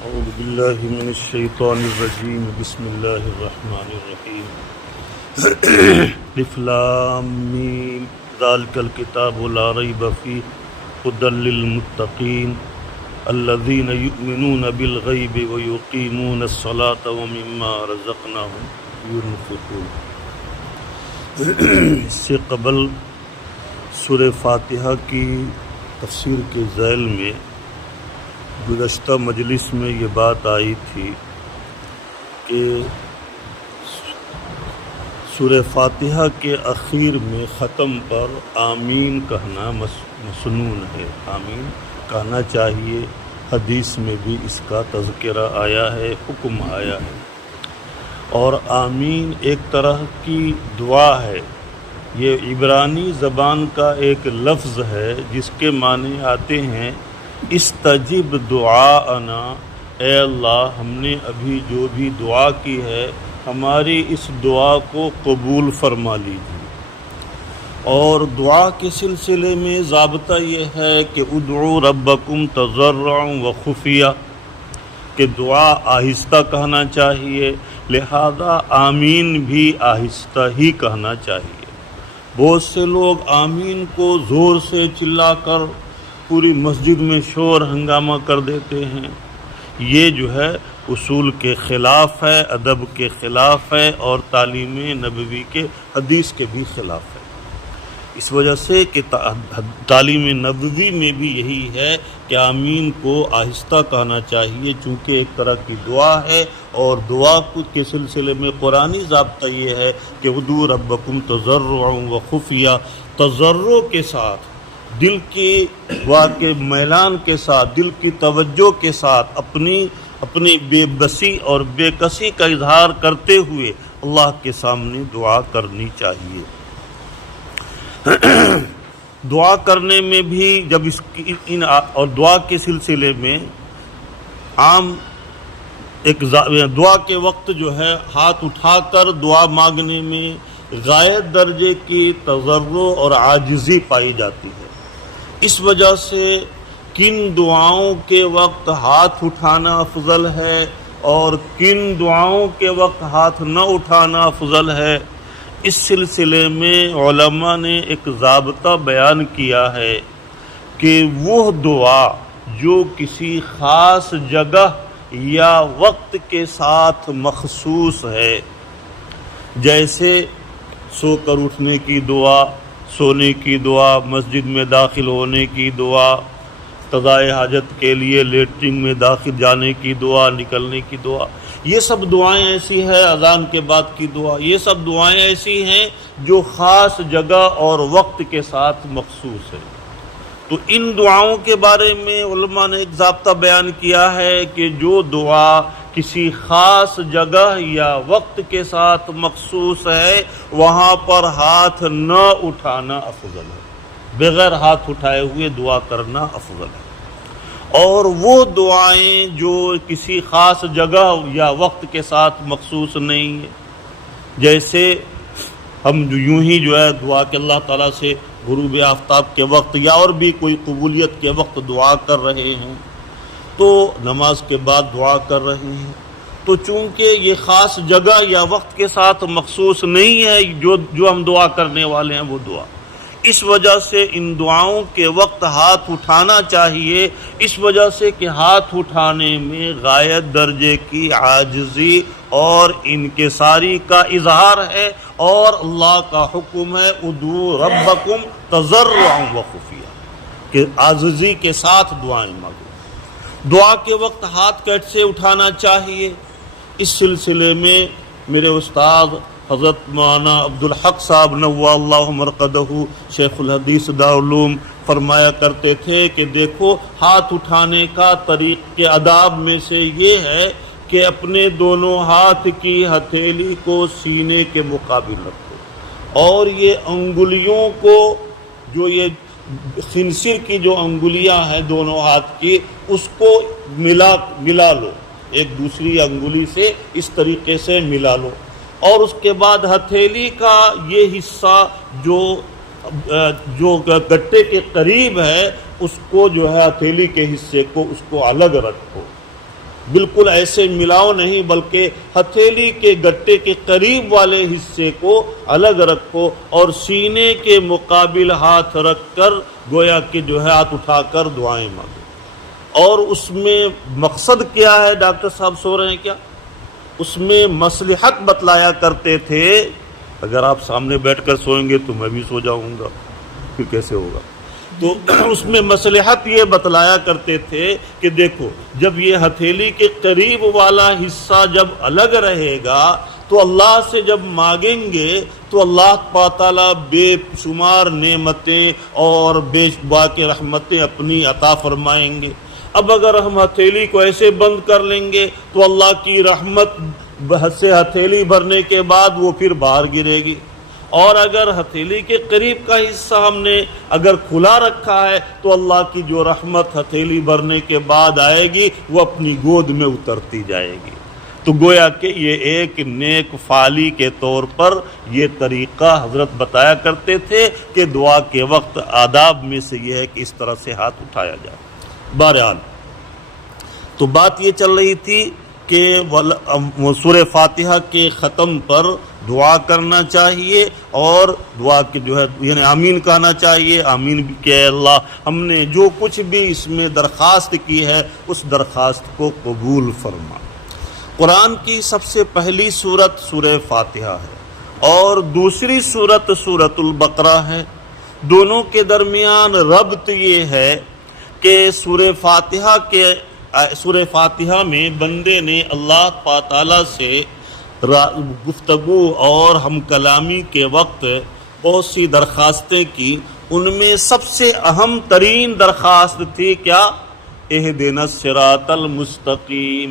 اعوذ باللہ من الشیطان الرجیم بسم اللہ الرحمن الرحیم الف لام میم ذالک الکتاب لا ریب فیہ ھدی للمتقین الذین یؤمنون بالغیب ویقیمون الصلاۃ ومما رزقناہم ينفقون۔ اس سے قبل سورہ فاتحہ کی تفسیر کے ذیل میں گزشتہ مجلس میں یہ بات آئی تھی کہ سورہ فاتحہ کے اخیر میں ختم پر آمین کہنا مسنون ہے، آمین کہنا چاہیے۔ حدیث میں بھی اس کا تذکرہ آیا ہے، حکم آیا ہے۔ اور آمین ایک طرح کی دعا ہے، یہ عبرانی زبان کا ایک لفظ ہے جس کے معنی آتے ہیں استجب دعاءنا، اے اللہ ہم نے ابھی جو بھی دعا کی ہے ہماری اس دعا کو قبول فرما لیجیے۔ اور دعا کے سلسلے میں ضابطہ یہ ہے کہ ادعوا ربکم تضرعا وخفیہ، کہ دعا آہستہ کہنا چاہیے، لہذا آمین بھی آہستہ ہی کہنا چاہیے۔ بہت سے لوگ آمین کو زور سے چلا کر پوری مسجد میں شور ہنگامہ کر دیتے ہیں، یہ جو ہے اصول کے خلاف ہے، ادب کے خلاف ہے، اور تعلیم نبوی کے حدیث کے بھی خلاف ہے۔ اس وجہ سے کہ تعلیم نبوی میں بھی یہی ہے کہ آمین کو آہستہ کہنا چاہیے، چونکہ ایک طرح کی دعا ہے، اور دعا کے سلسلے میں قرآنی ضابطہ یہ ہے کہ ادعوا ربکم تضرعا وخفیہ، تضرع کے ساتھ، دل کی واقع میلان کے ساتھ، دل کی توجہ کے ساتھ اپنی بے بسی اور بے کسی کا اظہار کرتے ہوئے اللہ کے سامنے دعا کرنی چاہیے۔ دعا کرنے میں بھی جب اور دعا کے سلسلے میں عام ایک دعا کے وقت جو ہے ہاتھ اٹھا کر دعا مانگنے میں غائب درجے کی تضرع اور عاجزی پائی جاتی ہے۔ اس وجہ سے کن دعاؤں کے وقت ہاتھ اٹھانا افضل ہے اور کن دعاؤں کے وقت ہاتھ نہ اٹھانا افضل ہے، اس سلسلے میں علماء نے ایک ضابطہ بیان کیا ہے کہ وہ دعا جو کسی خاص جگہ یا وقت کے ساتھ مخصوص ہے، جیسے سو کر اٹھنے کی دعا، سونے کی دعا، مسجد میں داخل ہونے کی دعا، قضاء حاجت کے لیے لیٹرنگ میں داخل جانے کی دعا، نکلنے کی دعا، یہ سب دعائیں ایسی ہیں، اذان کے بعد کی دعا، یہ سب دعائیں ایسی ہیں جو خاص جگہ اور وقت کے ساتھ مخصوص ہے۔ تو ان دعاؤں کے بارے میں علماء نے ایک ضابطہ بیان کیا ہے کہ جو دعا کسی خاص جگہ یا وقت کے ساتھ مخصوص ہے وہاں پر ہاتھ نہ اٹھانا افضل ہے، بغیر ہاتھ اٹھائے ہوئے دعا کرنا افضل ہے۔ اور وہ دعائیں جو کسی خاص جگہ یا وقت کے ساتھ مخصوص نہیں ہیں، جیسے ہم یوں ہی جو ہے دعا کہ اللہ تعالیٰ سے غروب آفتاب کے وقت یا اور بھی کوئی قبولیت کے وقت دعا کر رہے ہیں، تو نماز کے بعد دعا کر رہے ہیں، تو چونکہ یہ خاص جگہ یا وقت کے ساتھ مخصوص نہیں ہے جو ہم دعا کرنے والے ہیں وہ دعا، اس وجہ سے ان دعاؤں کے وقت ہاتھ اٹھانا چاہیے، اس وجہ سے کہ ہاتھ اٹھانے میں غایت درجے کی عاجزی اور انکساری کا اظہار ہے، اور اللہ کا حکم ہے ادعوا ربکم تضرعا وخفیہ، کہ عاجزی کے ساتھ دعائیں مانگو۔ دعا کے وقت ہاتھ کیسے اٹھانا چاہیے، اس سلسلے میں میرے استاد حضرت مولانا عبدالحق صاحب نوّر اللہ مرقدہ شیخ الحدیث دارالعلوم فرمایا کرتے تھے کہ دیکھو ہاتھ اٹھانے کا طریق کے آداب میں سے یہ ہے کہ اپنے دونوں ہاتھ کی ہتھیلی کو سینے کے مقابل رکھو، اور یہ انگلیوں کو، جو یہ خنصر کی جو انگلیاں ہیں دونوں ہاتھ کی، اس کو ملا لو، ایک دوسری انگلی سے اس طریقے سے ملا لو، اور اس کے بعد ہتھیلی کا یہ حصہ جو گٹے کے قریب ہے اس کو جو ہے ہتھیلی کے حصے کو اس کو الگ رکھو، بالکل ایسے ملاؤ نہیں، بلکہ ہتھیلی کے گٹے کے قریب والے حصے کو الگ رکھو اور سینے کے مقابل ہاتھ رکھ کر گویا کہ جو ہے ہاتھ اٹھا کر دعائیں مانگو۔ اور اس میں مقصد کیا ہے؟ ڈاکٹر صاحب سو رہے ہیں کیا؟ اس میں مصلحت بتلایا کرتے تھے، اگر آپ سامنے بیٹھ کر سوئیں گے تو میں بھی سو جاؤں گا، پھر کیسے ہوگا؟ تو اس میں مصلحت یہ بتلایا کرتے تھے کہ دیکھو، جب یہ ہتھیلی کے قریب والا حصہ جب الگ رہے گا تو اللہ سے جب مانگیں گے تو اللہ تعالیٰ بے شمار نعمتیں اور بے باقی رحمتیں اپنی عطا فرمائیں گے۔ اب اگر ہم ہتھیلی کو ایسے بند کر لیں گے تو اللہ کی رحمت سے ہتھیلی بھرنے کے بعد وہ پھر باہر گرے گی، اور اگر ہتھیلی کے قریب کا حصہ ہم نے اگر کھلا رکھا ہے تو اللہ کی جو رحمت ہتھیلی بھرنے کے بعد آئے گی وہ اپنی گود میں اترتی جائے گی۔ تو گویا کہ یہ ایک نیک فعالی کے طور پر یہ طریقہ حضرت بتایا کرتے تھے کہ دعا کے وقت آداب میں سے یہ ہے کہ اس طرح سے ہاتھ اٹھایا جائے۔ بہرحال تو بات یہ چل رہی تھی کہ سورہ فاتحہ کے ختم پر دعا کرنا چاہیے اور دعا کے جو ہے یعنی آمین کہنا چاہیے۔ آمین کہ اللہ ہم نے جو کچھ بھی اس میں درخواست کی ہے اس درخواست کو قبول فرما۔ قرآن کی سب سے پہلی سورت سورہ فاتحہ ہے اور دوسری سورت سورۃ البقرہ ہے۔ دونوں کے درمیان ربط یہ ہے کہ سورہ فاتحہ میں بندے نے اللہ تعالیٰ سے گفتگو اور ہم کلامی کے وقت بہت سی درخواستیں کی، ان میں سب سے اہم ترین درخواست تھی کیا؟ اہدنا الصراط المستقیم،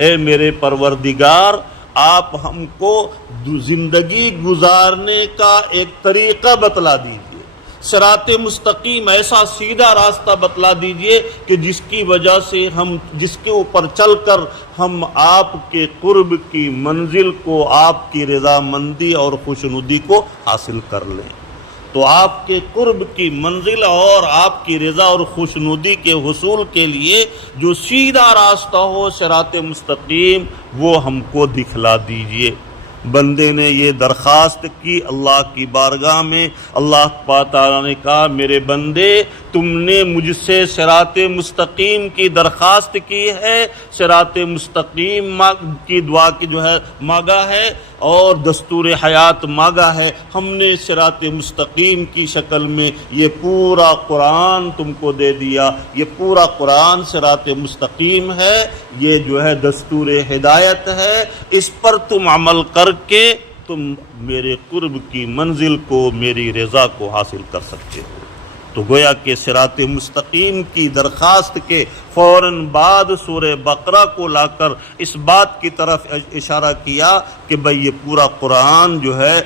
اے میرے پروردگار آپ ہم کو زندگی گزارنے کا ایک طریقہ بتلا دیجیے، صراط مستقیم ایسا سیدھا راستہ بتلا دیجئے کہ جس کی وجہ سے ہم جس کے اوپر چل کر ہم آپ کے قرب کی منزل کو، آپ کی رضامندی اور خوشنودی کو حاصل کر لیں۔ تو آپ کے قرب کی منزل اور آپ کی رضا اور خوشنودی کے حصول کے لیے جو سیدھا راستہ ہو صراط مستقیم وہ ہم کو دکھلا دیجئے۔ بندے نے یہ درخواست کی اللہ کی بارگاہ میں، اللہ تعالیٰ نے کہا میرے بندے تم نے مجھ سے صراط مستقیم کی درخواست کی ہے، صراط مستقیم کی دعا کی جو ہے مانگا ہے اور دستور حیات مانگا ہے، ہم نے صراط مستقیم کی شکل میں یہ پورا قرآن تم کو دے دیا۔ یہ پورا قرآن صراط مستقیم ہے، یہ جو ہے دستور ہدایت ہے، اس پر تم عمل کر کے تم میرے قرب کی منزل کو، میری رضا کو حاصل کر سکتے ہو۔ تو گویا کہ صراط مستقیم کی درخواست کے فوراً بعد سورہ بقرہ کو لا کر اس بات کی طرف اشارہ کیا کہ بھئی یہ پورا قرآن جو ہے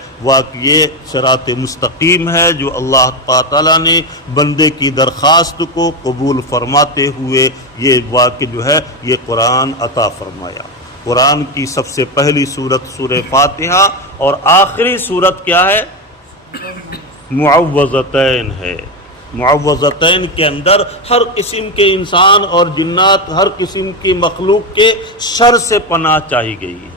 یہ صراط مستقیم ہے، جو اللہ تعالیٰ نے بندے کی درخواست کو قبول فرماتے ہوئے یہ واقع جو ہے یہ قرآن عطا فرمایا۔ قرآن کی سب سے پہلی سورت سورہ فاتحہ اور آخری سورت کیا ہے؟ معوذتین ہے۔ معوذتین کے اندر ہر قسم کے انسان اور جنات، ہر قسم کی مخلوق کے شر سے پناہ چاہی گئی ہے۔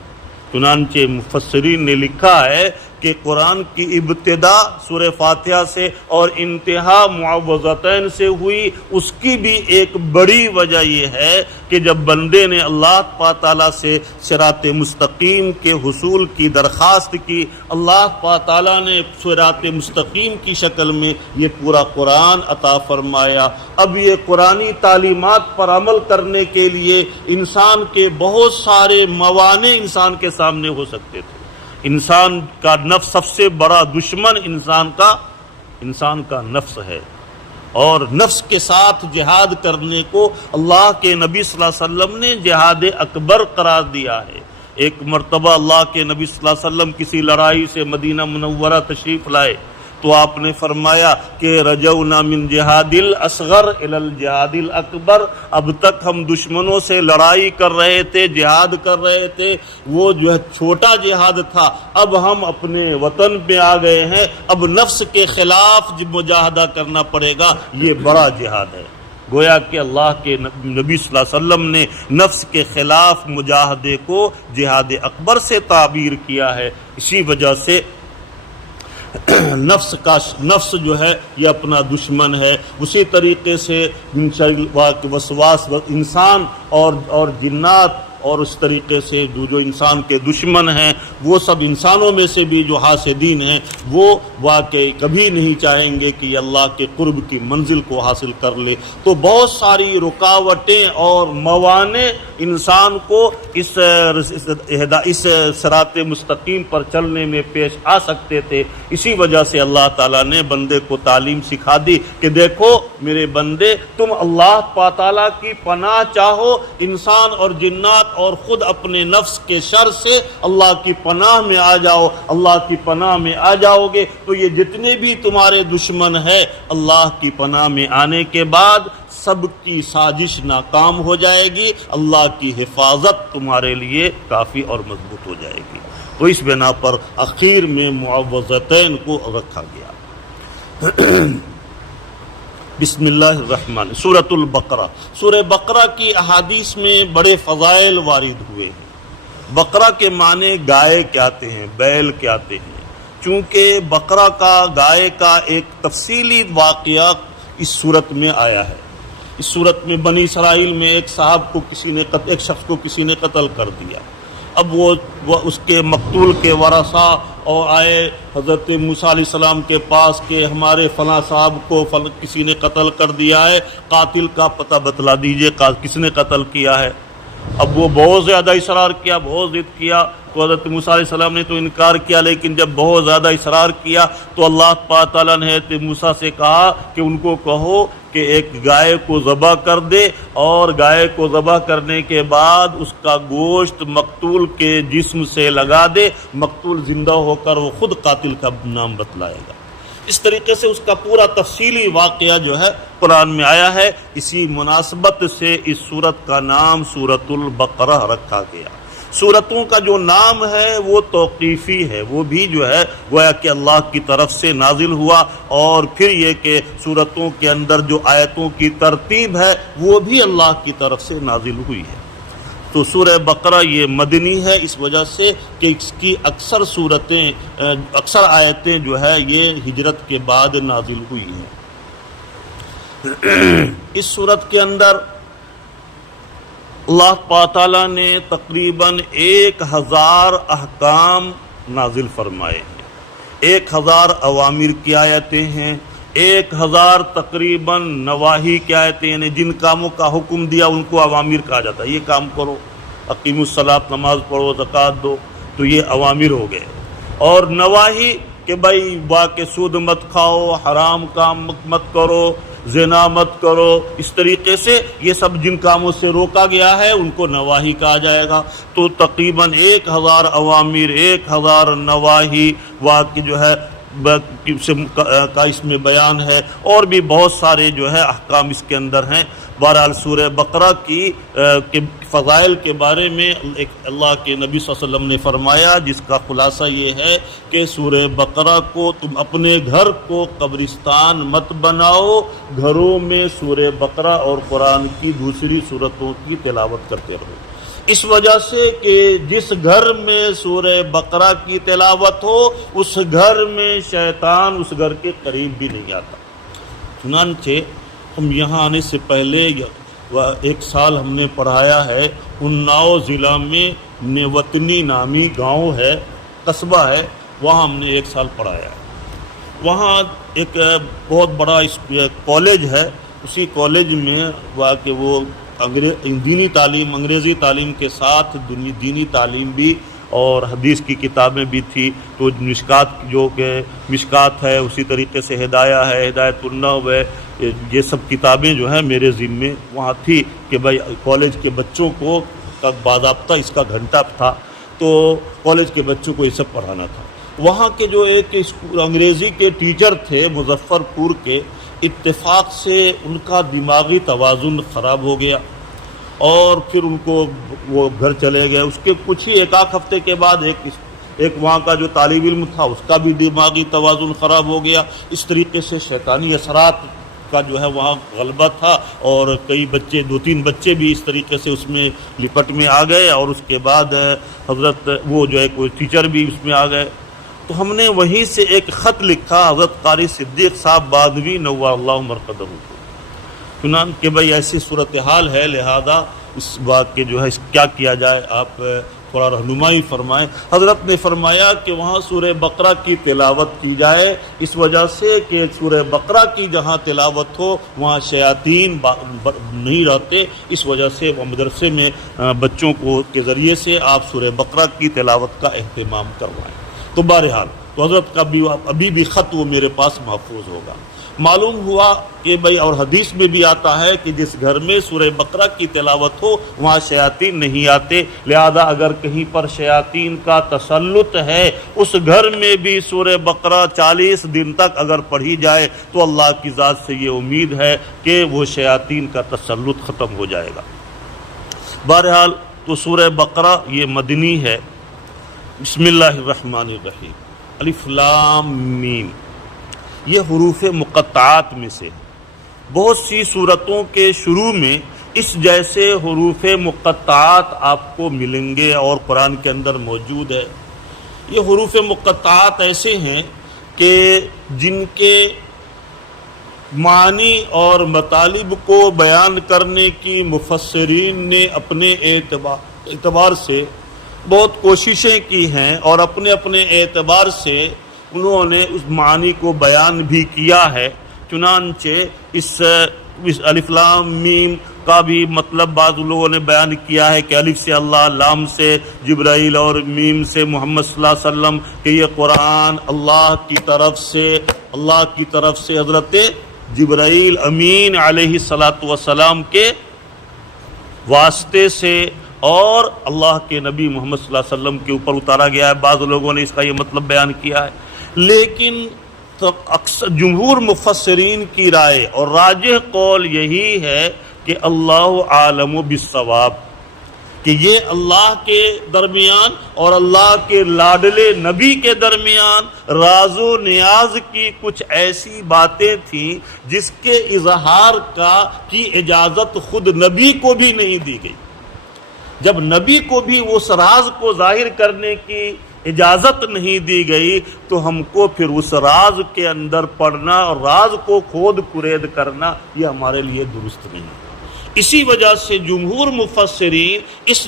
چنانچہ مفسرین نے لکھا ہے کہ قرآن کی ابتدا سورہ فاتحہ سے اور انتہا معوذتین سے ہوئی، اس کی بھی ایک بڑی وجہ یہ ہے کہ جب بندے نے اللہ تعالیٰ سے صراط مستقیم کے حصول کی درخواست کی، اللہ تعالیٰ نے صراط مستقیم کی شکل میں یہ پورا قرآن عطا فرمایا۔ اب یہ قرآنی تعلیمات پر عمل کرنے کے لیے انسان کے بہت سارے موانع انسان کے سامنے ہو سکتے تھے۔ انسان کا نفس سب سے بڑا دشمن انسان کا نفس ہے، اور نفس کے ساتھ جہاد کرنے کو اللہ کے نبی صلی اللہ علیہ وسلم نے جہاد اکبر قرار دیا ہے۔ ایک مرتبہ اللہ کے نبی صلی اللہ علیہ وسلم کسی لڑائی سے مدینہ منورہ تشریف لائے تو آپ نے فرمایا کہ رجونا من جہاد الاصغر الی الجہاد الاکبر، اب تک ہم دشمنوں سے لڑائی کر رہے تھے، جہاد کر رہے تھے، وہ جو ہے چھوٹا جہاد تھا، اب ہم اپنے وطن پہ آ گئے ہیں، اب نفس کے خلاف مجاہدہ کرنا پڑے گا، یہ بڑا جہاد ہے۔ گویا کہ اللہ کے نبی صلی اللہ علیہ وسلم نے نفس کے خلاف مجاہدے کو جہاد اکبر سے تعبیر کیا ہے۔ اسی وجہ سے نفس جو ہے یہ اپنا دشمن ہے۔ اسی طریقے سے وسواس انسان اور جنات اور اس طریقے سے جو انسان کے دشمن ہیں وہ سب انسانوں میں سے بھی جو حاسدین ہیں وہ واقعی کبھی نہیں چاہیں گے کہ یہ اللہ کے قرب کی منزل کو حاصل کر لے۔ تو بہت ساری رکاوٹیں اور موانع انسان کو اس صراط مستقیم پر چلنے میں پیش آ سکتے تھے۔ اسی وجہ سے اللہ تعالیٰ نے بندے کو تعلیم سکھا دی کہ دیکھو میرے بندے، تم اللہ تعالیٰ کی پناہ چاہو، انسان اور جنات اور خود اپنے نفس کے شر سے اللہ کی پناہ میں آ جاؤ۔ اللہ کی پناہ میں آ جاؤ گے تو یہ جتنے بھی تمہارے دشمن ہیں اللہ کی پناہ میں آنے کے بعد سب کی سازش ناکام ہو جائے گی، اللہ کی حفاظت تمہارے لیے کافی اور مضبوط ہو جائے گی۔ تو اس بنا پر اخیر میں معوذتین کو رکھا گیا۔ بسم اللہ الرحمن سورۃ البقرہ۔ سورہ بقرہ کی احادیث میں بڑے فضائل وارد ہوئے ہیں۔ بقرہ کے معنی گائے کہتے ہیں، بیل کہتے ہیں، چونکہ بقرہ کا گائے کا ایک تفصیلی واقعہ اس صورت میں آیا ہے۔ اس صورت میں بنی اسرائیل میں ایک شخص کو کسی نے قتل کر دیا۔ اب وہ اس کے مقتول کے ورثاء اور آئے حضرت موسیٰ علیہ السلام کے پاس کہ ہمارے فلاں صاحب کو کسی نے قتل کر دیا ہے، قاتل کا پتہ بتلا دیجئے کس نے قتل کیا ہے۔ اب وہ بہت زیادہ اصرار کیا، بہت ضد کیا، تو حضرت موسیٰ علیہ السلام نے تو انکار کیا، لیکن جب بہت زیادہ اصرار کیا تو اللہ تعالیٰ نے حضرت موسیٰ سے کہا کہ ان کو کہو کہ ایک گائے کو ذبح کر دے، اور گائے کو ذبح کرنے کے بعد اس کا گوشت مقتول کے جسم سے لگا دے، مقتول زندہ ہو کر وہ خود قاتل کا نام بتلائے گا۔ اس طریقے سے اس کا پورا تفصیلی واقعہ جو ہے قرآن میں آیا ہے۔ اسی مناسبت سے اس سورت کا نام سورۃ البقرہ رکھا گیا۔ سورتوں کا جو نام ہے وہ توقیفی ہے، وہ بھی جو ہے گویا کہ اللہ کی طرف سے نازل ہوا، اور پھر یہ کہ سورتوں کے اندر جو آیتوں کی ترتیب ہے وہ بھی اللہ کی طرف سے نازل ہوئی ہے۔ تو سورہ بقرہ یہ مدنی ہے اس وجہ سے کہ اس کی اکثر آیتیں جو ہے یہ ہجرت کے بعد نازل ہوئی ہیں۔ اس سورت کے اندر اللہ تعالیٰ نے تقریباً 1000 احکام نازل فرمائے ہیں، 1000 اوامر کی آیتیں ہیں، 1000 تقریباً نواہی کی آیتیں، یعنی جن کاموں کا حکم دیا ان کو اوامر کہا جاتا ہے، یہ کام کرو، اقیموا الصلاۃ، نماز پڑھو، زکوٰۃ دو، تو یہ اوامر ہو گئے۔ اور نواہی کہ بھائی واقع سود مت کھاؤ، حرام کام مت کرو، زنا مت کرو، اس طریقے سے یہ سب جن کاموں سے روکا گیا ہے ان کو نواہی کہا جائے گا۔ تو تقریباً 1000 اوامر، 1000 نواہی واقع جو ہے کا اس میں بیان ہے، اور بھی بہت سارے جو ہے احکام اس کے اندر ہیں۔ بہرحال سورہ بقرہ کی فضائل کے بارے میں ایک اللہ کے نبی صلی اللہ علیہ وسلم نے فرمایا، جس کا خلاصہ یہ ہے کہ سورہ بقرہ کو تم اپنے گھر کو قبرستان مت بناؤ، گھروں میں سورہ بقرہ اور قرآن کی دوسری سورتوں کی تلاوت کرتے رہو۔ اس وجہ سے کہ جس گھر میں سورہ بقرہ کی تلاوت ہو اس گھر میں شیطان اس گھر کے قریب بھی نہیں آتا۔ چنانچہ ہم یہاں آنے سے پہلے 1 سال ہم نے پڑھایا ہے، اناؤ ضلع میں نیوتنی نامی گاؤں ہے، قصبہ ہے، وہاں ہم نے 1 سال پڑھایا ہے۔ وہاں ایک بہت بڑا کالج ہے، اسی کالج میں واقع وہ دینی تعلیم، انگریزی تعلیم کے ساتھ دینی تعلیم بھی اور حدیث کی کتابیں بھی تھی۔ تو مشکات جو کہ مشکات ہے، اسی طریقے سے ہدایہ ہے، ہدایت النحو ہے، یہ سب کتابیں جو ہیں میرے ذمے وہاں تھی کہ بھائی کالج کے بچوں کو باضابطہ اس کا گھنٹہ تھا، تو کالج کے بچوں کو یہ سب پڑھانا تھا۔ وہاں کے جو ایک انگریزی کے ٹیچر تھے مظفر پور کے، اتفاق سے ان کا دماغی توازن خراب ہو گیا، اور پھر ان کو وہ گھر چلے گئے۔ اس کے کچھ ہی 1 ہفتے کے بعد ایک وہاں کا جو طالب علم تھا اس کا بھی دماغی توازن خراب ہو گیا۔ اس طریقے سے شیطانی اثرات کا جو ہے وہاں غلبہ تھا، اور کئی بچے 2-3 بچے بھی اس طریقے سے اس میں لپٹ میں آ گئے، اور اس کے بعد حضرت وہ جو ہے کوئی ٹیچر بھی اس میں آ گئے۔ تو ہم نے وہیں سے ایک خط لکھا حضرت قاری صدیق صاحب بادوی نور اللہ مرقدہ کو، چنان کہ بھائی ایسی صورتحال ہے، لہذا اس بات کے جو ہے کیا کیا جائے، آپ تھوڑا رہنمائی فرمائیں۔ حضرت نے فرمایا کہ وہاں سورہ بقرہ کی تلاوت کی جائے، اس وجہ سے کہ سورہ بقرہ کی جہاں تلاوت ہو وہاں شیاطین نہیں رہتے، اس وجہ سے وہ مدرسے میں بچوں کو کے ذریعے سے آپ سورہ بقرہ کی تلاوت کا اہتمام کروائیں۔ تو بہرحال تو حضرت کا بھی ابھی بھی خط وہ میرے پاس محفوظ ہوگا۔ معلوم ہوا کہ بھائی، اور حدیث میں بھی آتا ہے کہ جس گھر میں سورہ بقرہ کی تلاوت ہو وہاں شیاطین نہیں آتے، لہذا اگر کہیں پر شیاطین کا تسلط ہے اس گھر میں بھی سورہ بقرہ 40 دن تک اگر پڑھی جائے تو اللہ کی ذات سے یہ امید ہے کہ وہ شیاطین کا تسلط ختم ہو جائے گا۔ بہرحال تو سورہ بقرہ یہ مدنی ہے۔ بسم اللہ الرحمن الرحیم، الف لام میم، یہ حروف مقطعات میں سے بہت سی صورتوں کے شروع میں اس جیسے حروف مقطعات آپ کو ملیں گے اور قرآن کے اندر موجود ہے۔ یہ حروف مقطعات ایسے ہیں کہ جن کے معنی اور مطالب کو بیان کرنے کی مفسرین نے اپنے اعتبار سے بہت کوششیں کی ہیں، اور اپنے اپنے اعتبار سے انہوں نے اس معنی کو بیان بھی کیا ہے۔ چنانچہ اس الف لام میم کا بھی مطلب بعض لوگوں نے بیان کیا ہے کہ الف سے اللہ، لام سے جبرائیل اور میم سے محمد صلی اللہ علیہ وسلم، کہ یہ قرآن اللہ کی طرف سے حضرت جبرائیل امین علیہ الصلاۃ والسلام کے واسطے سے اور اللہ کے نبی محمد صلی اللہ علیہ وسلم کے اوپر اتارا گیا ہے۔ بعض لوگوں نے اس کا یہ مطلب بیان کیا ہے، لیکن اکثر جمہور مفسرین کی رائے اور راجح قول یہی ہے کہ اللہ عالم بالصواب، کہ یہ اللہ کے درمیان اور اللہ کے لاڈلے نبی کے درمیان راز و نیاز کی کچھ ایسی باتیں تھیں جس کے اظہار کی اجازت خود نبی کو بھی نہیں دی گئی۔ جب نبی کو بھی اس راز کو ظاہر کرنے کی اجازت نہیں دی گئی تو ہم کو پھر اس راز کے اندر پڑھنا اور راز کو کھود کرید کرنا یہ ہمارے لیے درست نہیں ہے۔ اسی وجہ سے جمہور مفسرین اس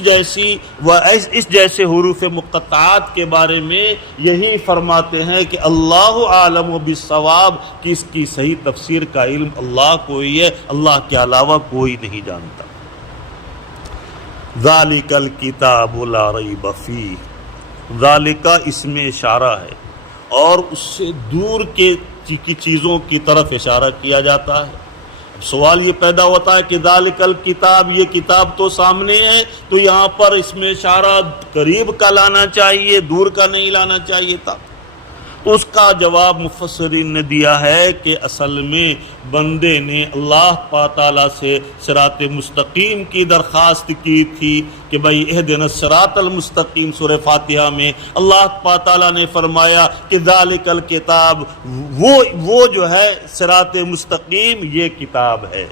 جیسے حروف مقطعات کے بارے میں یہی فرماتے ہیں کہ اللہ عالم بالصواب، کہ اس کی صحیح تفسیر کا علم اللہ کو ہی ہے، اللہ کے علاوہ کوئی نہیں جانتا۔ ذالک الکتاب لا ریب فیہ، ذالکہ اس میں اشارہ ہے اور اس سے دور کی چیزوں کی طرف اشارہ کیا جاتا ہے۔ اب سوال یہ پیدا ہوتا ہے کہ ذالک الکتاب، یہ کتاب تو سامنے ہے، تو یہاں پر اس میں اشارہ قریب کا لانا چاہیے، دور کا نہیں لانا چاہیے تھا۔ تو اس کا جواب مفسرین نے دیا ہے کہ اصل میں بندے نے اللہ تعالیٰ سے صراط مستقیم کی درخواست کی تھی کہ بھائی اہدنا الصراط المستقیم، سورہ فاتحہ میں اللہ تعالیٰ نے فرمایا کہ ذالک الکتاب، وہ جو ہے صراط مستقیم یہ کتاب ہے،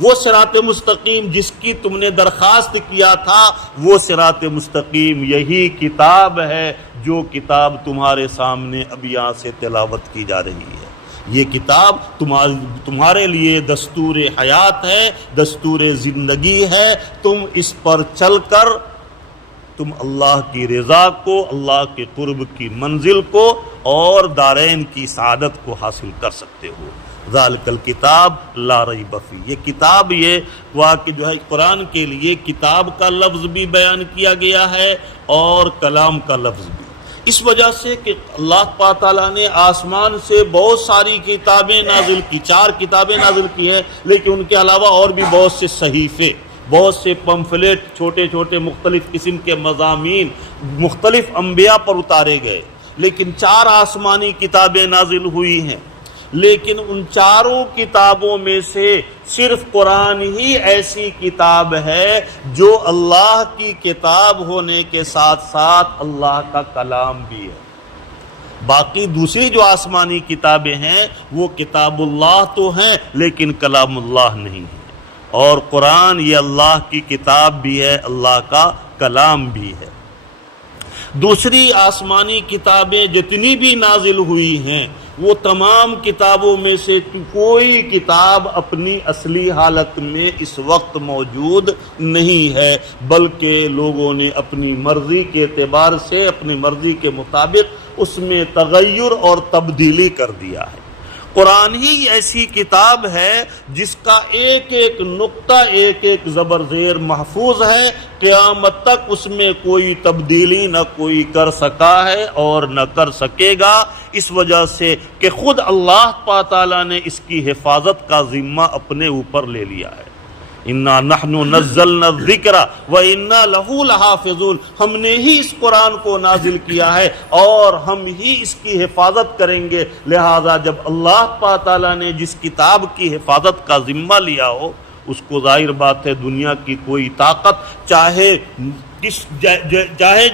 وہ صراط مستقیم جس کی تم نے درخواست کیا تھا وہ صراط مستقیم یہی کتاب ہے جو کتاب تمہارے سامنے اب یہاں سے تلاوت کی جا رہی ہے۔ یہ کتاب تمہارے لیے دستور حیات ہے، دستور زندگی ہے، تم اس پر چل کر تم اللہ کی رضا کو، اللہ کے قرب کی منزل کو اور دارین کی سعادت کو حاصل کر سکتے ہو۔ ذالک الکتاب لا ریب فیہ، یہ کتاب، یہ واقع جو ہے قرآن کے لیے کتاب کا لفظ بھی بیان کیا گیا ہے اور کلام کا لفظ بھی، اس وجہ سے کہ اللہ تعالیٰ نے آسمان سے بہت ساری کتابیں نازل کی، 4 کتابیں نازل کی ہیں، لیکن ان کے علاوہ اور بھی بہت سے صحیفے، بہت سے پمفلیٹ، چھوٹے چھوٹے مختلف قسم کے مضامین مختلف انبیاء پر اتارے گئے، لیکن 4 آسمانی کتابیں نازل ہوئی ہیں۔ لیکن ان 4 کتابوں میں سے صرف قرآن ہی ایسی کتاب ہے جو اللہ کی کتاب ہونے کے ساتھ ساتھ اللہ کا کلام بھی ہے۔ باقی دوسری جو آسمانی کتابیں ہیں وہ کتاب اللہ تو ہیں لیکن کلام اللہ نہیں ہے، اور قرآن یہ اللہ کی کتاب بھی ہے، اللہ کا کلام بھی ہے۔ دوسری آسمانی کتابیں جتنی بھی نازل ہوئی ہیں وہ تمام کتابوں میں سے کوئی کتاب اپنی اصلی حالت میں اس وقت موجود نہیں ہے، بلکہ لوگوں نے اپنی مرضی کے اعتبار سے اپنی مرضی کے مطابق اس میں تغیر اور تبدیلی کر دیا ہے۔ قرآن ہی ایسی کتاب ہے جس کا ایک ایک نقطہ ایک ایک زبر زیر محفوظ ہے، قیامت تک اس میں کوئی تبدیلی نہ کوئی کر سکا ہے اور نہ کر سکے گا، اس وجہ سے کہ خود اللہ تعالیٰ نے اس کی حفاظت کا ذمہ اپنے اوپر لے لیا ہے۔ اِنَّا نَحْنُ نَزَّلْنَا الذِّكْرَ وَإِنَّا لَهُ لَحَافِظُونَ، ہم نے ہی اس قرآن کو نازل کیا ہے اور ہم ہی اس کی حفاظت کریں گے، لہذا جب اللہ تعالیٰ نے جس کتاب کی حفاظت کا ذمہ لیا ہو اس کو ظاہر بات ہے دنیا کی کوئی طاقت چاہے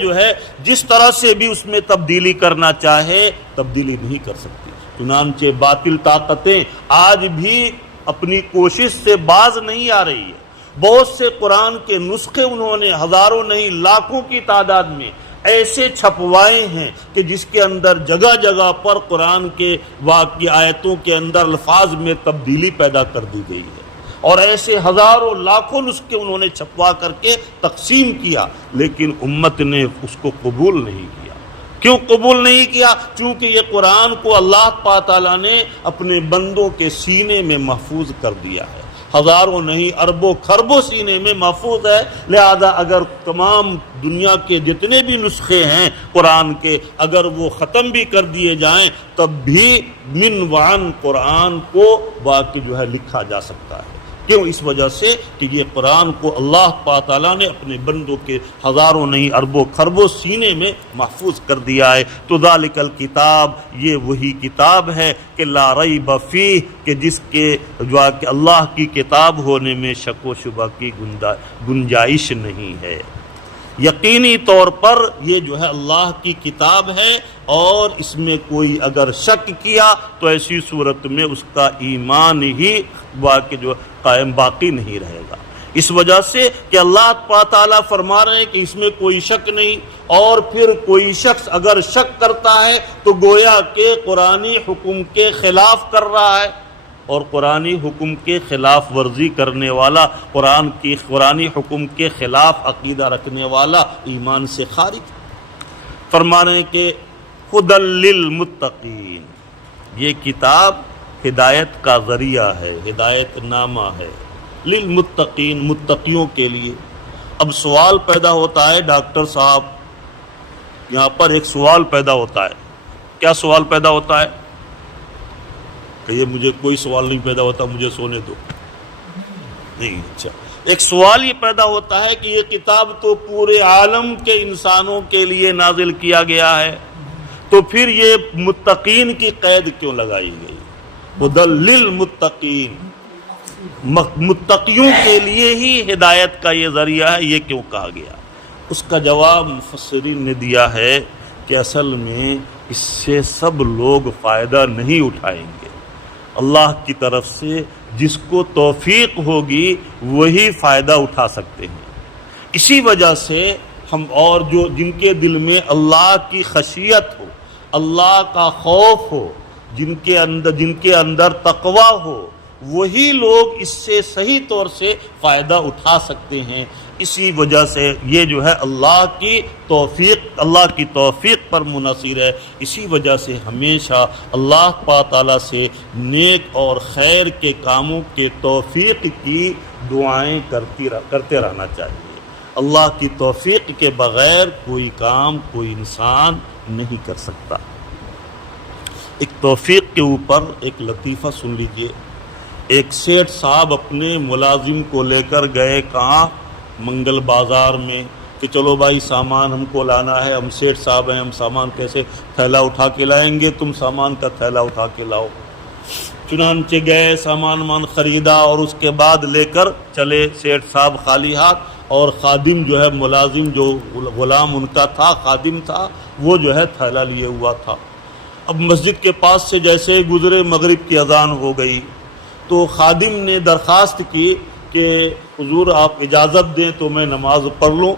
جو ہے جس طرح سے بھی اس میں تبدیلی کرنا چاہے تبدیلی نہیں کر سکتی۔ چنانچہ باطل طاقتیں آج بھی اپنی کوشش سے باز نہیں آ رہی ہے، بہت سے قرآن کے نسخے انہوں نے ہزاروں نہیں لاکھوں کی تعداد میں ایسے چھپوائے ہیں کہ جس کے اندر جگہ جگہ پر قرآن کے واقعی آیتوں کے اندر الفاظ میں تبدیلی پیدا کر دی گئی ہے، اور ایسے ہزاروں لاکھوں نسخے انہوں نے چھپوا کر کے تقسیم کیا، لیکن امت نے اس کو قبول نہیں کیا۔ کیوں قبول نہیں کیا؟ چونکہ یہ قرآن کو اللہ تعالیٰ نے اپنے بندوں کے سینے میں محفوظ کر دیا ہے، ہزاروں نہیں اربوں خربوں سینے میں محفوظ ہے، لہذا اگر تمام دنیا کے جتنے بھی نسخے ہیں قرآن کے اگر وہ ختم بھی کر دیے جائیں تب بھی من وعن قرآن کو باقی جو ہے لکھا جا سکتا ہے۔ کیوں؟ اس وجہ سے کہ یہ قرآن کو اللہ تعالیٰ نے اپنے بندوں کے ہزاروں نہیں اربوں خربوں سینے میں محفوظ کر دیا ہے۔ تو ذالک الکتاب، یہ وہی کتاب ہے کہ لا ریب فیہ، کہ جس کے جو کہ اللہ کی کتاب ہونے میں شک و شبہ کی گنجائش نہیں ہے۔ یقینی طور پر یہ جو ہے اللہ کی کتاب ہے، اور اس میں کوئی اگر شک کیا تو ایسی صورت میں اس کا ایمان ہی جو قائم باقی نہیں رہے گا۔ اس وجہ سے کہ اللہ تعالیٰ فرما رہے ہیں کہ اس میں کوئی شک نہیں، اور پھر کوئی شخص اگر شک کرتا ہے تو گویا کہ قرآنی حکم کے خلاف کر رہا ہے، اور قرآنی حکم کے خلاف ورزی کرنے والا، قرآنی حکم کے خلاف عقیدہ رکھنے والا ایمان سے خارج۔ فرما رہے ہیں کہ ہدی للمتقین، یہ کتاب ہدایت کا ذریعہ ہے، ہدایت نامہ ہے، للمتقین، متقیوں کے لیے۔ اب سوال پیدا ہوتا ہے ڈاکٹر صاحب، یہاں پر ایک سوال پیدا ہوتا ہے۔ کیا سوال پیدا ہوتا ہے؟ کہ یہ مجھے کوئی سوال نہیں پیدا ہوتا، مجھے سونے دو۔ نہیں، اچھا، ایک سوال یہ پیدا ہوتا ہے کہ یہ کتاب تو پورے عالم کے انسانوں کے لیے نازل کیا گیا ہے، تو پھر یہ متقین کی قید کیوں لگائی گئی؟ ہدی للمتقین، متقیوں کے لیے ہی ہدایت کا یہ ذریعہ ہے، یہ کیوں کہا گیا؟ اس کا جواب مفسرین نے دیا ہے کہ اصل میں اس سے سب لوگ فائدہ نہیں اٹھائیں گے۔ اللہ کی طرف سے جس کو توفیق ہوگی وہی فائدہ اٹھا سکتے ہیں۔ اسی وجہ سے ہم اور جن کے دل میں اللہ کی خشیت ہو، اللہ کا خوف ہو، جن کے اندر تقوی ہو، وہی لوگ اس سے صحیح طور سے فائدہ اٹھا سکتے ہیں۔ اسی وجہ سے یہ جو ہے اللہ کی توفیق پر منحصر ہے۔ اسی وجہ سے ہمیشہ اللہ تعالیٰ سے نیک اور خیر کے کاموں کے توفیق کی دعائیں کرتے رہنا چاہیے۔ اللہ کی توفیق کے بغیر کوئی کام کوئی انسان نہیں کر سکتا۔ ایک توفیق کے اوپر ایک لطیفہ سن لیجئے۔ ایک سیٹھ صاحب اپنے ملازم کو لے کر گئے کہاں؟ منگل بازار میں، کہ چلو بھائی سامان ہم کو لانا ہے، ہم سیٹھ صاحب ہیں، ہم سامان کیسے تھیلا اٹھا کے لائیں گے، تم سامان کا تھیلا اٹھا کے لاؤ۔ چنانچہ گئے، سامان خریدا، اور اس کے بعد لے کر چلے سیٹھ صاحب خالی ہاتھ، اور خادم جو ہے ملازم جو غلام ان کا تھا، خادم تھا، وہ جو ہے تھیلا لیے ہوا تھا۔ اب مسجد کے پاس سے جیسے ہی گزرے مغرب کی اذان ہو گئی تو خادم نے درخواست کی کہ حضور آپ اجازت دیں تو میں نماز پڑھ لوں.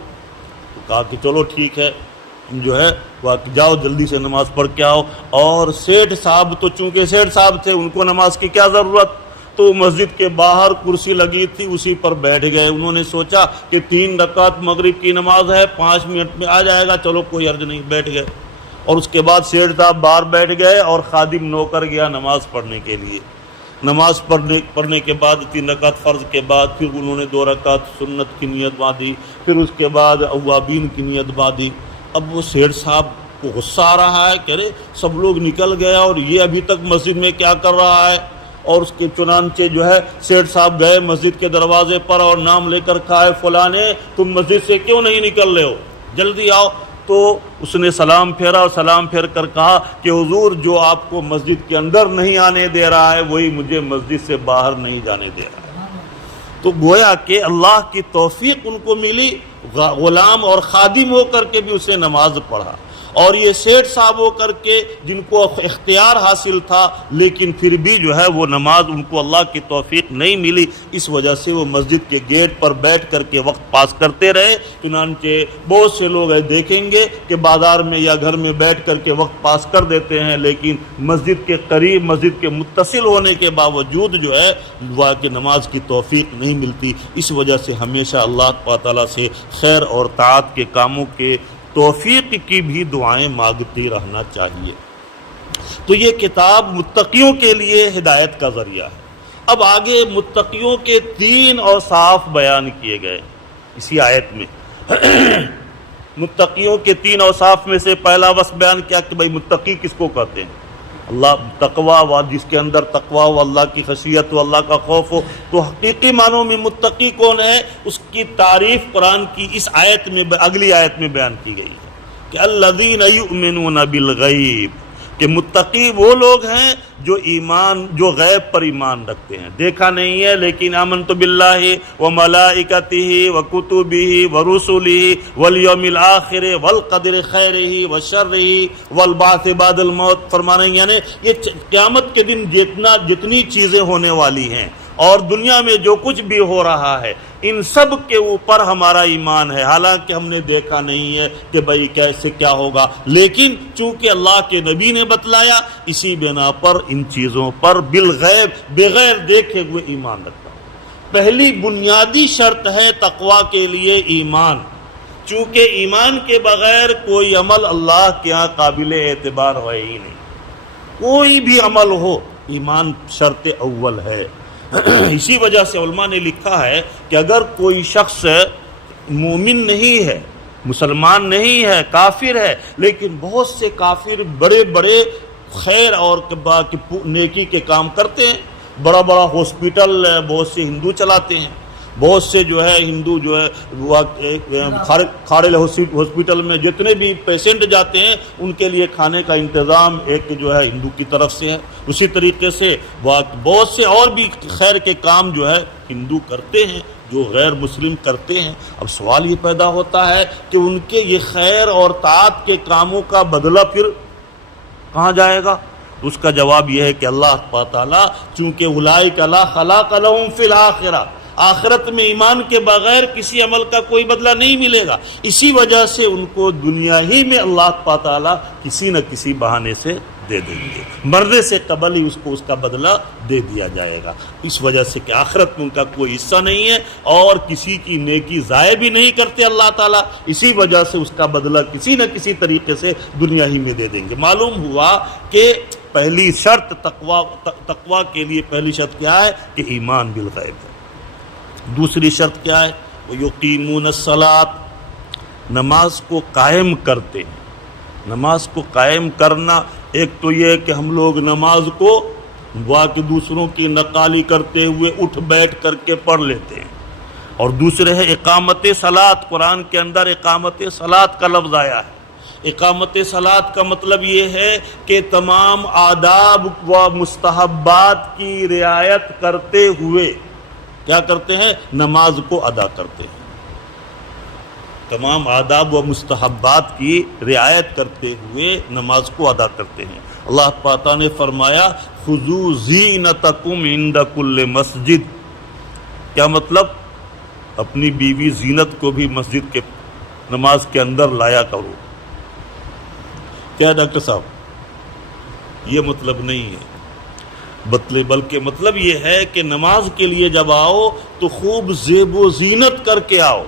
تو کہا کہ چلو ٹھیک ہے، ہم جو ہے جاؤ جلدی سے نماز پڑھ کے آؤ. اور سیٹھ صاحب تو چونکہ سیٹھ صاحب تھے، ان کو نماز کی کیا ضرورت، تو مسجد کے باہر کرسی لگی تھی اسی پر بیٹھ گئے. انہوں نے سوچا کہ 3 رکعت مغرب کی نماز ہے، 5 منٹ میں آ جائے گا، چلو کوئی حرج نہیں، بیٹھ گئے. اور اس کے بعد سیٹھ صاحب باہر بیٹھ گئے اور خادم نوکر گیا نماز پڑھنے کے لیے. نماز پڑھنے کے بعد 3 رکعت فرض کے بعد پھر انہوں نے 2 رکعت سنت کی نیت باندھی، پھر اس کے بعد اوابین کی نیت باندھی. اب وہ سیٹھ صاحب کو غصہ آ رہا ہے کہ ارے سب لوگ نکل گیا اور یہ ابھی تک مسجد میں کیا کر رہا ہے. اور اس کے چنانچہ جو ہے سیٹھ صاحب گئے مسجد کے دروازے پر اور نام لے کر کہا فلانے تم مسجد سے کیوں نہیں نکل رہے ہو، جلدی آؤ. تو اس نے سلام پھیرا اور سلام پھیر کر کہا کہ حضور جو آپ کو مسجد کے اندر نہیں آنے دے رہا ہے وہی مجھے مسجد سے باہر نہیں جانے دے رہا ہے. تو گویا کہ اللہ کی توفیق ان کو ملی، غلام اور خادم ہو کر کے بھی اسے نماز پڑھا. اور یہ سیٹھ صاحب ہو کر کے جن کو اختیار حاصل تھا لیکن پھر بھی جو ہے وہ نماز ان کو اللہ کی توفیق نہیں ملی، اس وجہ سے وہ مسجد کے گیٹ پر بیٹھ کر کے وقت پاس کرتے رہے. چنانچہ بہت سے لوگ دیکھیں گے کہ بازار میں یا گھر میں بیٹھ کر کے وقت پاس کر دیتے ہیں لیکن مسجد کے قریب، مسجد کے متصل ہونے کے باوجود جو ہے وہ کہ نماز کی توفیق نہیں ملتی. اس وجہ سے ہمیشہ اللہ تعالیٰ سے خیر اور طاعت کے کاموں کے توفیق کی بھی دعائیں مانگتے رہنا چاہیے. تو یہ کتاب متقیوں کے لیے ہدایت کا ذریعہ ہے. اب آگے متقیوں کے 3 اوصاف بیان کیے گئے اسی آیت میں. متقیوں کے 3 اوصاف میں سے پہلا وصف بیان کیا کہ بھائی متقی کس کو کہتے ہیں، اللہ تقوی، جس کے اندر تقوی ہو، اللہ کی خشیت ہو، اللہ کا خوف ہو. تو حقیقی معنوں میں متقی کون ہے، اس کی تعریف قرآن کی اس آیت میں، اگلی آیت میں بیان کی گئی ہے کہ الذین یؤمنون بالغیب، کہ متقی وہ لوگ ہیں جو غیب پر ایمان رکھتے ہیں. دیکھا نہیں ہے لیکن آمنت باللہ وملائکتہ وکتبہ ورسلہ والیوم الآخر والقدر خیرہ وشرہ والبعث بعد الموت. فرمانے یعنی یہ قیامت کے دن جتنی چیزیں ہونے والی ہیں اور دنیا میں جو کچھ بھی ہو رہا ہے ان سب کے اوپر ہمارا ایمان ہے. حالانکہ ہم نے دیکھا نہیں ہے کہ بھئی کیسے کیا ہوگا، لیکن چونکہ اللہ کے نبی نے بتلایا اسی بنا پر ان چیزوں پر بالغیب، بغیر دیکھے ہوئے ایمان رکھتا ہوں. پہلی بنیادی شرط ہے تقوی کے لیے ایمان، چونکہ ایمان کے بغیر کوئی عمل اللہ کے ہاں قابل اعتبار ہے ہی نہیں. کوئی بھی عمل ہو ایمان شرط اول ہے. اسی وجہ سے علماء نے لکھا ہے کہ اگر کوئی شخص مومن نہیں ہے، مسلمان نہیں ہے، کافر ہے، لیکن بہت سے کافر بڑے بڑے خیر اور نیکی کے کام کرتے ہیں، بڑا بڑا ہاسپٹل بہت سے ہندو چلاتے ہیں، بہت سے جو ہے ہندو جو ہے کھارل ہاسپٹل میں جتنے بھی پیشنٹ جاتے ہیں ان کے لیے کھانے کا انتظام ایک جو ہے ہندو کی طرف سے ہے. اسی طریقے سے بہت سے اور بھی خیر کے کام جو ہے ہندو کرتے ہیں جو غیر مسلم کرتے ہیں. اب سوال یہ پیدا ہوتا ہے کہ ان کے یہ خیر اور طاعت کے کاموں کا بدلہ پھر کہاں جائے گا؟ اس کا جواب یہ ہے کہ اللہ تعالیٰ چونکہ اولئک لا خلاق لهم فی الآخرہ، آخرت میں ایمان کے بغیر کسی عمل کا کوئی بدلہ نہیں ملے گا، اسی وجہ سے ان کو دنیا ہی میں اللہ تعالیٰ کسی نہ کسی بہانے سے دے دیں گے، مرنے سے قبل ہی اس کا بدلہ دے دیا جائے گا. اس وجہ سے کہ آخرت میں ان کا کوئی حصہ نہیں ہے اور کسی کی نیکی ضائع بھی نہیں کرتے اللہ تعالیٰ، اسی وجہ سے اس کا بدلہ کسی نہ کسی طریقے سے دنیا ہی میں دے دیں گے. معلوم ہوا کہ پہلی شرط تقوی کے لیے پہلی شرط کیا ہے کہ ایمان بالغیب ہے. دوسری شرط کیا ہے؟ وَيُقِيمُونَ الصَّلَاةَ، نماز کو قائم کرتے ہیں. نماز کو قائم کرنا ایک تو یہ ہے کہ ہم لوگ نماز کو واقع دوسروں کی نقالی کرتے ہوئے اٹھ بیٹھ کر کے پڑھ لیتے ہیں، اور دوسرے ہے اقامت صلاۃ. قرآن کے اندر اقامت صلاۃ کا لفظ آیا ہے. اقامت صلاۃ کا مطلب یہ ہے کہ تمام آداب و مستحبات کی رعایت کرتے ہوئے کیا کرتے ہیں؟ نماز کو ادا کرتے ہیں. تمام آداب و مستحبات کی رعایت کرتے ہوئے نماز کو ادا کرتے ہیں۔ اللہ تعالیٰ نے فرمایا خذوا زینتکم عند کل مسجد، کیا مطلب؟ اپنی بیوی زینت کو بھی مسجد کے نماز کے اندر لایا کرو۔ کیا ڈاکٹر صاحب؟ یہ مطلب نہیں ہے، بلکہ مطلب یہ ہے کہ نماز کے لیے جب آؤ تو خوب زیب و زینت کر کے آؤ،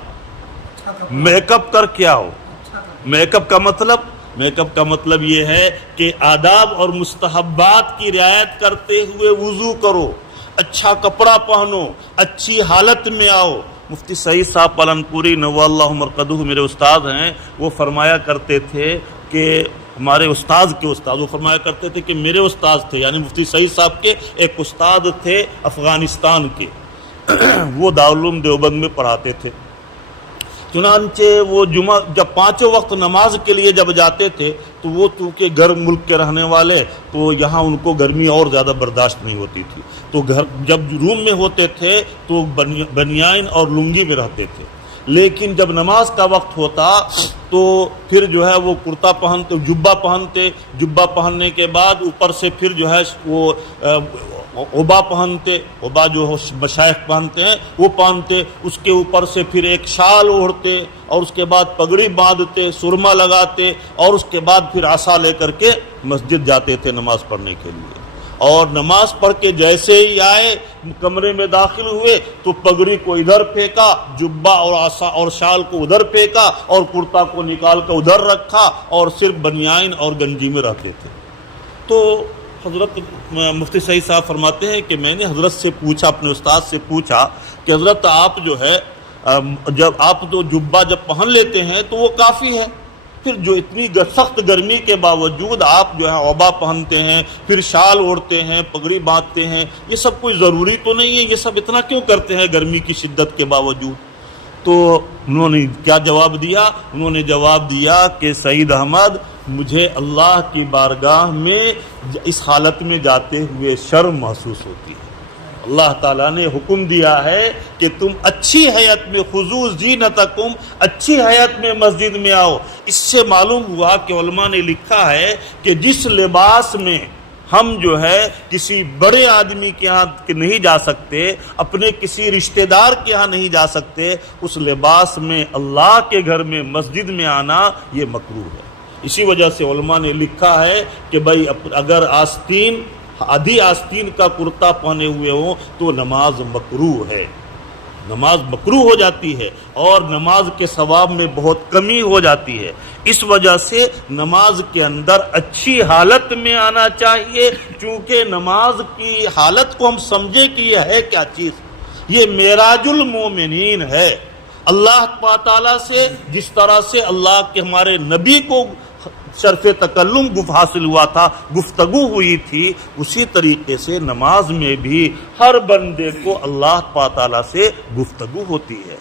میک اپ کر کے آؤ۔ میک اپ کا مطلب یہ ہے کہ آداب اور مستحبات کی رعایت کرتے ہوئے وضو کرو، اچھا کپڑا پہنو، اچھی حالت میں آؤ۔ مفتی سعید صاحب پالن پوری نوّر اللہ مرقدہ میرے استاد ہیں، وہ فرمایا کرتے تھے کہ ہمارے استاد کے استاد وہ فرمایا کرتے تھے کہ میرے استاد تھے، یعنی مفتی سعید صاحب کے ایک استاد تھے افغانستان کے، وہ دارالعلوم دیوبند میں پڑھاتے تھے۔ چنانچہ وہ جمعہ جب پانچوں وقت نماز کے لیے جب جاتے تھے تو وہ چونکہ گرم ملک کے رہنے والے، تو یہاں ان کو گرمی اور زیادہ برداشت نہیں ہوتی تھی، تو گھر جب روم میں ہوتے تھے تو بنیان اور لنگی میں رہتے تھے، لیکن جب نماز کا وقت ہوتا تو پھر جو ہے وہ کرتا پہنتے، جبہ پہننے کے بعد اوپر سے پھر جو ہے وہ عبا پہنتے، عبا جو مشائخ پہنتے ہیں وہ پہنتے، اس کے اوپر سے پھر ایک شال اوڑھتے اور اس کے بعد پگڑی باندھتے، سرما لگاتے، اور اس کے بعد پھر عصا لے کر کے مسجد جاتے تھے نماز پڑھنے کے لیے۔ اور نماز پڑھ کے جیسے ہی آئے کمرے میں داخل ہوئے تو پگڑی کو ادھر پھینکا، جبہ اور عصا اور شال کو ادھر پھینکا، اور کرتا کو نکال کر ادھر رکھا، اور صرف بنیان اور گنجی میں رہتے تھے۔ تو حضرت مفتی سعید صاحب فرماتے ہیں کہ میں نے حضرت سے پوچھا، اپنے استاد سے پوچھا کہ حضرت آپ جو ہے جب آپ تو جبہ جب پہن لیتے ہیں تو وہ کافی ہے، پھر جو اتنی سخت گرمی کے باوجود آپ جو ہے عبا پہنتے ہیں، پھر شال اوڑھتے ہیں، پگڑی باندھتے ہیں، یہ سب کوئی ضروری تو نہیں ہے، یہ سب اتنا کیوں کرتے ہیں گرمی کی شدت کے باوجود؟ تو انہوں نے کیا جواب دیا؟ انہوں نے جواب دیا کہ سعید احمد، مجھے اللہ کی بارگاہ میں اس حالت میں جاتے ہوئے شرم محسوس ہوتی ہے۔ اللہ تعالیٰ نے حکم دیا ہے کہ تم اچھی حیت میں خذوا زینتکم، اچھی حیت میں مسجد میں آؤ۔ اس سے معلوم ہوا کہ علماء نے لکھا ہے کہ جس لباس میں ہم جو ہے کسی بڑے آدمی کے ہاں نہیں جا سکتے، اپنے کسی رشتہ دار کے ہاں نہیں جا سکتے، اس لباس میں اللہ کے گھر میں مسجد میں آنا یہ مکروہ ہے۔ اسی وجہ سے علماء نے لکھا ہے کہ بھائی اگر آدھی آستین کا کرتا پہنے ہوئے ہوں تو نماز مکروہ ہے، نماز مکروہ ہو جاتی ہے، اور نماز کے ثواب میں بہت کمی ہو جاتی ہے۔ اس وجہ سے نماز کے اندر اچھی حالت میں آنا چاہیے، چونکہ نماز کی حالت کو ہم سمجھے کہ یہ ہے کیا چیز، یہ معراج المومنین ہے۔ اللہ تعالیٰ سے جس طرح سے اللہ کے ہمارے نبی کو شرف تکلم حاصل ہوا تھا، گفتگو ہوئی تھی، اسی طریقے سے نماز میں بھی ہر بندے کو اللہ تعالیٰ سے گفتگو ہوتی ہے۔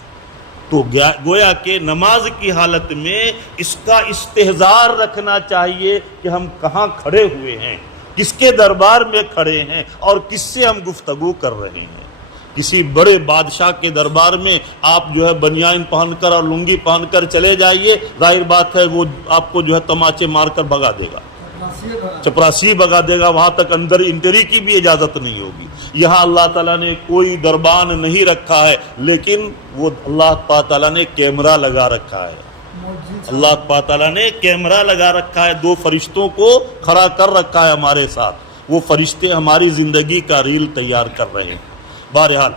تو گویا کہ نماز کی حالت میں اس کا استحضار رکھنا چاہیے کہ ہم کہاں کھڑے ہوئے ہیں، کس کے دربار میں کھڑے ہیں، اور کس سے ہم گفتگو کر رہے ہیں۔ کسی بڑے بادشاہ کے دربار میں آپ جو ہے بنیان پہن کر اور لنگی پہن کر چلے جائیے، ظاہر بات ہے وہ آپ کو جو ہے تماچے مار کر بھگا دے گا، چپراسی بھگا دے گا، وہاں تک اندر انٹری کی بھی اجازت نہیں ہوگی۔ یہاں اللہ تعالیٰ نے کوئی دربان نہیں رکھا ہے، لیکن وہ اللہ تعالیٰ نے کیمرہ لگا رکھا ہے، اللہ تعالیٰ نے کیمرہ لگا رکھا ہے، 2 فرشتوں کو کھڑا کر رکھا ہے ہمارے ساتھ، وہ فرشتے ہماری زندگی کا ریل تیار کر رہے ہیں۔ بہرحال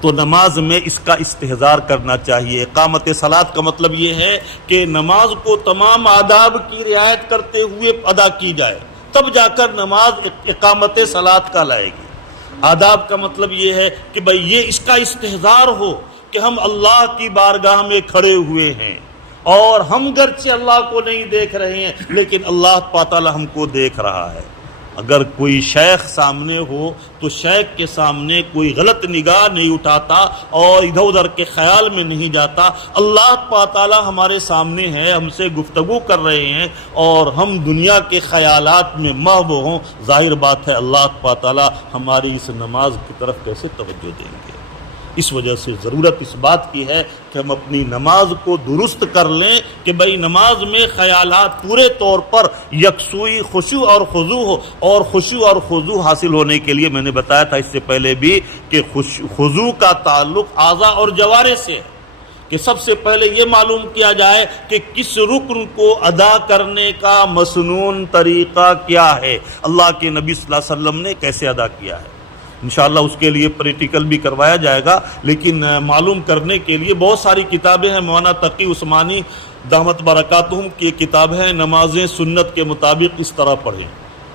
تو نماز میں اس کا استحضار کرنا چاہیے۔ اقامت صلاۃ کا مطلب یہ ہے کہ نماز کو تمام آداب کی رعایت کرتے ہوئے ادا کی جائے، تب جا کر نماز اقامت صلاۃ کا لائے گی۔ آداب کا مطلب یہ ہے کہ بھئی یہ اس کا استحضار ہو کہ ہم اللہ کی بارگاہ میں کھڑے ہوئے ہیں، اور ہم گرچہ اللہ کو نہیں دیکھ رہے ہیں لیکن اللہ تعالیٰ ہم کو دیکھ رہا ہے۔ اگر کوئی شیخ سامنے ہو تو شیخ کے سامنے کوئی غلط نگاہ نہیں اٹھاتا اور ادھر ادھر کے خیال میں نہیں جاتا۔ اللہ تعالیٰ ہمارے سامنے ہے، ہم سے گفتگو کر رہے ہیں، اور ہم دنیا کے خیالات میں محو ہوں، ظاہر بات ہے اللہ تعالیٰ ہماری اس نماز کی طرف کیسے توجہ دیں گے۔ اس وجہ سے ضرورت اس بات کی ہے کہ ہم اپنی نماز کو درست کر لیں کہ بھئی نماز میں خیالات پورے طور پر یکسوئی خشوع اور خضوع ہو، اور خشوع اور خضوع حاصل ہونے کے لیے میں نے بتایا تھا اس سے پہلے بھی کہ خضوع کا تعلق اعضاء اور جوارح سے ہے، کہ سب سے پہلے یہ معلوم کیا جائے کہ کس رکن کو ادا کرنے کا مسنون طریقہ کیا ہے، اللہ کے نبی صلی اللہ علیہ وسلم نے کیسے ادا کیا ہے۔ انشاءاللہ اس کے لیے پریکٹیکل بھی کروایا جائے گا، لیکن معلوم کرنے کے لیے بہت ساری کتابیں ہیں۔ مولانا تقی عثمانی دامت برکاتہم کی کتاب ہے نمازیں سنت کے مطابق اس طرح پڑھیں،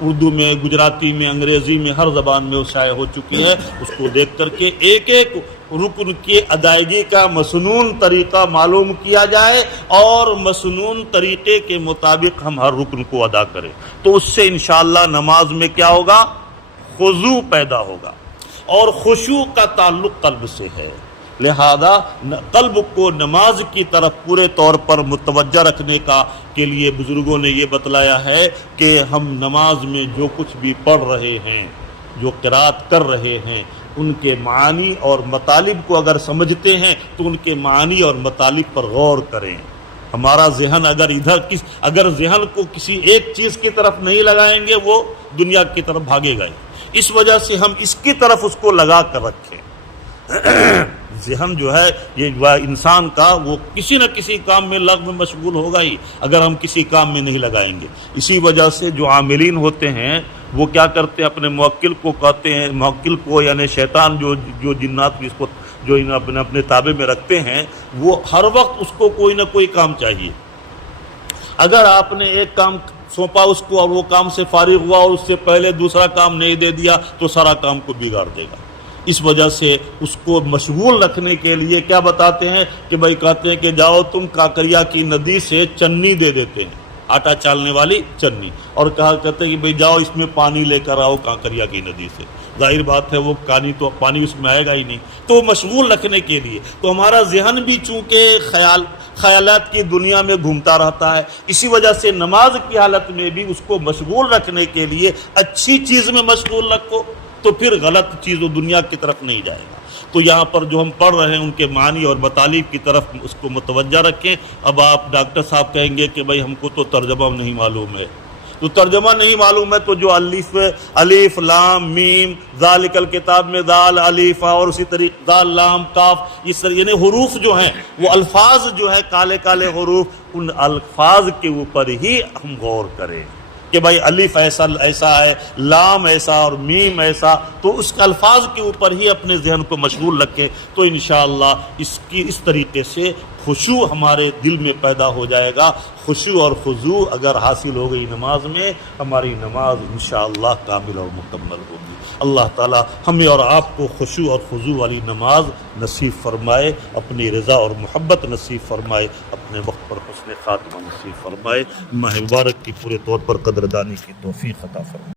اردو میں، گجراتی میں، انگریزی میں، ہر زبان میں وہ شائع ہو چکی ہے۔ اس کو دیکھ کر کے ایک ایک رکن کی ادائیگی کا مسنون طریقہ معلوم کیا جائے اور مسنون طریقے کے مطابق ہم ہر رکن کو ادا کریں، تو اس سے انشاءاللہ نماز میں کیا ہوگا؟ خضوع پیدا ہوگا، اور خشوع کا تعلق قلب سے ہے، لہذا قلب کو نماز کی طرف پورے طور پر متوجہ رکھنے کا کے لیے بزرگوں نے یہ بتلایا ہے کہ ہم نماز میں جو کچھ بھی پڑھ رہے ہیں، جو قرات کر رہے ہیں، ان کے معانی اور مطالب کو اگر سمجھتے ہیں تو ان کے معانی اور مطالب پر غور کریں۔ ہمارا ذہن اگر ذہن کو کسی ایک چیز کی طرف نہیں لگائیں گے وہ دنیا کی طرف بھاگے گا ہی، اس وجہ سے ہم اس کی طرف اس کو لگا کر رکھیں۔ ذہن جو ہے یہ انسان کا وہ کسی نہ کسی کام میں لغو میں مشغول ہوگا ہی اگر ہم کسی کام میں نہیں لگائیں گے۔ اسی وجہ سے جو عاملین ہوتے ہیں وہ کیا کرتے ہیں، اپنے موکل کو کہتے ہیں، موکل کو یعنی شیطان جو جنات جس کو جو اپنے تابع میں رکھتے ہیں، وہ ہر وقت اس کو کوئی نہ کوئی کام چاہیے۔ اگر آپ نے ایک کام سونپا اس کو اور وہ کام سے فارغ ہوا اور اس سے پہلے دوسرا کام نہیں دے دیا تو سارا کام کو بگاڑ دے گا۔ اس وجہ سے اس کو مشغول رکھنے کے لیے کیا بتاتے ہیں کہ بھائی کہتے ہیں کہ جاؤ تم کاکریا کی ندی سے چنی دے دیتے ہیں، آٹا چالنے والی چنی، اور کہا کرتے ہیں کہ بھئی جاؤ اس میں پانی لے کر آؤ کاکریا کی ندی سے۔ ظاہر بات ہے وہ پانی اس میں آئے گا ہی نہیں، تو مشغول رکھنے کے لیے تو ہمارا ذہن بھی چونکہ خیالات کی دنیا میں گھومتا رہتا ہے، اسی وجہ سے نماز کی حالت میں بھی اس کو مشغول رکھنے کے لیے اچھی چیز میں مشغول رکھو، تو پھر غلط چیز و دنیا کی طرف نہیں جائے گا۔ تو یہاں پر جو ہم پڑھ رہے ہیں ان کے معنی اور مطالب کی طرف اس کو متوجہ رکھیں۔ اب آپ ڈاکٹر صاحب کہیں گے کہ بھائی ہم کو تو ترجمہ نہیں معلوم ہے، تو ترجمہ نہیں معلوم ہے تو جو الف لام میم ذالک الکتاب میں دال الف اور اسی طریقے دال لام کاف، اس طرح یعنی حروف جو ہیں وہ الفاظ جو ہے کالے کالے حروف، ان الفاظ کے اوپر ہی ہم غور کریں کہ بھائی الف ایسا ہے، لام ایسا اور میم ایسا، تو اس الفاظ کے اوپر ہی اپنے ذہن کو مشغول رکھیں، تو انشاءاللہ اس طریقے سے خشوع ہمارے دل میں پیدا ہو جائے گا۔ خشوع اور خضوع اگر حاصل ہو گئی نماز میں، ہماری نماز انشاءاللہ کامل اور مکمل ہوگی۔ اللہ تعالی ہمیں اور آپ کو خشوع اور خضوع والی نماز نصیب فرمائے، اپنی رضا اور محبت نصیب فرمائے، اپنے وقت پر حسن خاتمہ نصیب فرمائے، ماہ مبارک کی پورے طور پر قدردانی کی توفیق عطا فرمائے۔